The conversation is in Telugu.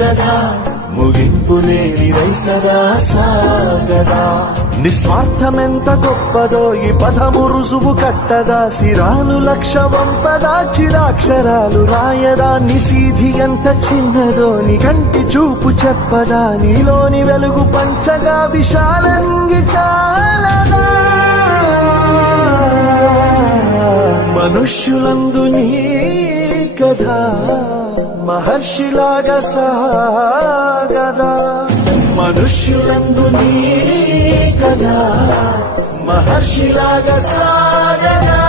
కథ ముగింపు లేనిదై సదా సాగదా. నిస్వార్థమెంత గొప్పదో ఈ పదము రుజువు కట్టదా. సిరాలు లక్ష వంపదా చిరాక్షరాలు రాయదా. నిశీధి ఎంత చిన్నదో నీ కంటి చూపు చెప్పదా. నీలోని వెలుగు పంచగా విశాల నింగి చాలదా. మనుష్యులందు నీ కథ మహర్షిలాగా సాగదా. మనుష్యులందు నీ కథ మహర్షిలాగా సాగదా.